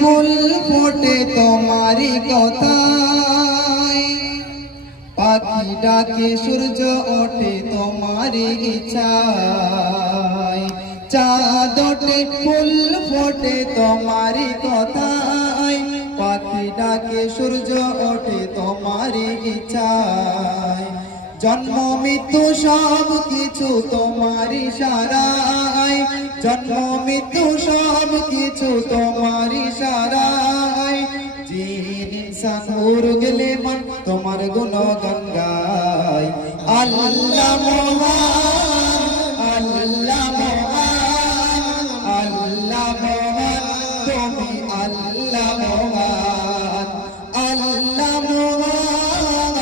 ফুল ফোটে তোমারই কথায়, পাখি ডাকে সূর্য ওঠে তোমারই ইচ্ছায়। চাঁদ ওঠে ফুল ফোটে তোমারই কথায়, পাখি ডাকে সূর্য ওঠে তোমারই ইচ্ছায়। জন্ম মৃত্যু সব কিছু তোমার ইশারায়, জন্ম মৃত্যু সব কিছু তোমার ইশারায়। জিন ইনসান উড়ে গেলে মন তোমার গুণগান গায়। আল্লাহ মহান, আল্লাহ মহান, আল্লাহ মহান, তুমি আল্লাহ মহান। আল্লাহ মহান,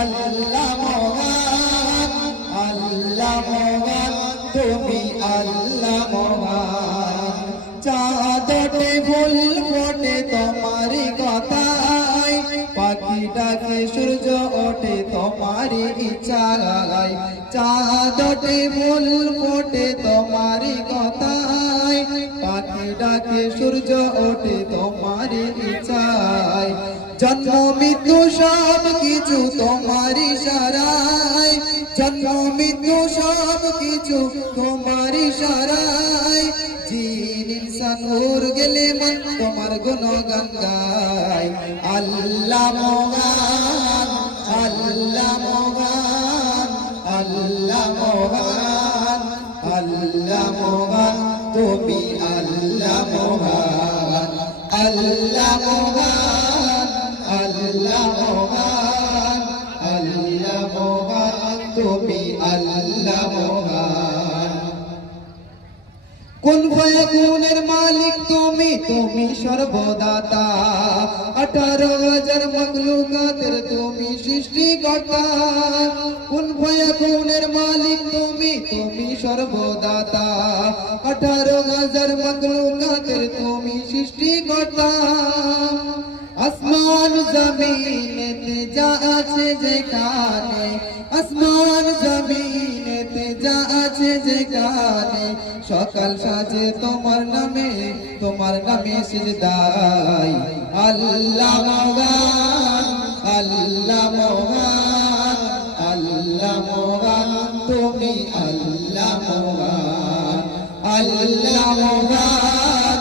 আল্লাহ মহান, আল্লাহ মহান, তুমি আল্লাহ মহান। চাঁদ ওঠে ফুল ফোটে তোমারই কথায়, পাখি ডাকে সূর্য ওঠে তোমারই ইচ্ছায়। চাঁদ ওঠে ফুল ফোটে তোমারই কথায়, পাখি ডাকে সূর্য ওঠে তোমারই ইচ্ছায়। জন্ম মৃত্যু সব কিছু তোমার ইশারায়, জন্ম মৃত্যু সব কিছু তোমার ইশারায়। জিন ইনসান উড়ে গেলে মন তোমার গুণগান গায়। আল্লাহ মহান, আল্লাহ মহান, আল্লাহ মহান, আল্লাহ মহান, তুমি আল্লাহ মহান। আল্লাহ মহান, আল্লাহ মহান, আল্লাহ মহান, তুমি আল্লাহ মহান। কুন ফায়াকুনের মালিক তুমি, তুমি সর্বদাতা। 18,000 মখলুকাতের তুমি সৃষ্টিকর্তা। কুন ফায়াকুনের মালিক তুমি, তুমি সর্বদাতা। 18,000 মখলুকাতের তুমি সৃষ্টিকর্তা। আসমান জমিনেতে যা আছে যেখানে, আসমান জমিনেতে যা আছে যেখানে, সকাল সাজে তোমার নামে, তোমার নামে সিজদায়। আল্লাহ মহান, আল্লাহ মহান, আল্লাহ মহান, তুমি আল্লাহ মহান। আল্লাহ মহান,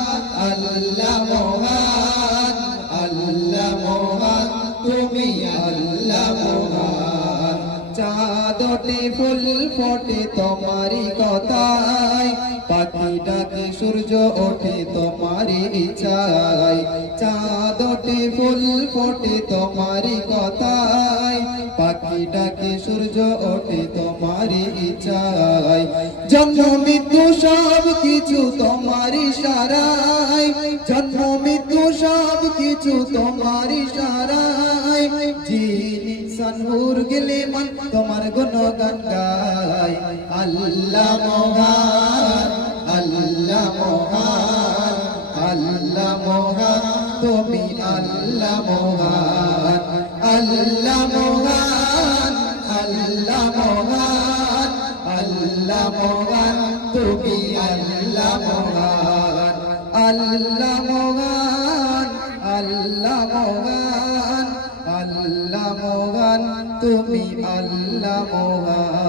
আল্লাহ মহান, আল্লাহ মহান, তুমি আল্লাহ মহান। চাঁদ ওঠে ফুল ফোটে তোমারই কথায়, পাখি ডাকে সূর্য ওঠে তোমারই ইচ্ছায়। চাঁদ ওঠে ফুল ফোটে তোমারই কথায়, পাখি ডাকে সূর্য ওঠে তোমারই ইচ্ছায়। জন্ম মৃত্যু সব কিছু তোমার ইশারায়, জন্ম মৃত্যু সব কিছু তোমার ইশারায়। জিন ইনসান উড়ে গেলে মন তোমার গুণগান গায়। আল্লাহ মহান, আল্লাহ মহান, আল্লাহ মহান, তুমি আল্লাহ মহান। আল্লাহ মহান, আল্লাহ মহান, আল্লাহ মহান, তুমি আল্লাহ মহান। আল্লাহ মহান, আল্লাহ মহান, আল্লাহ মহান, তুমি আল্লাহ মহান।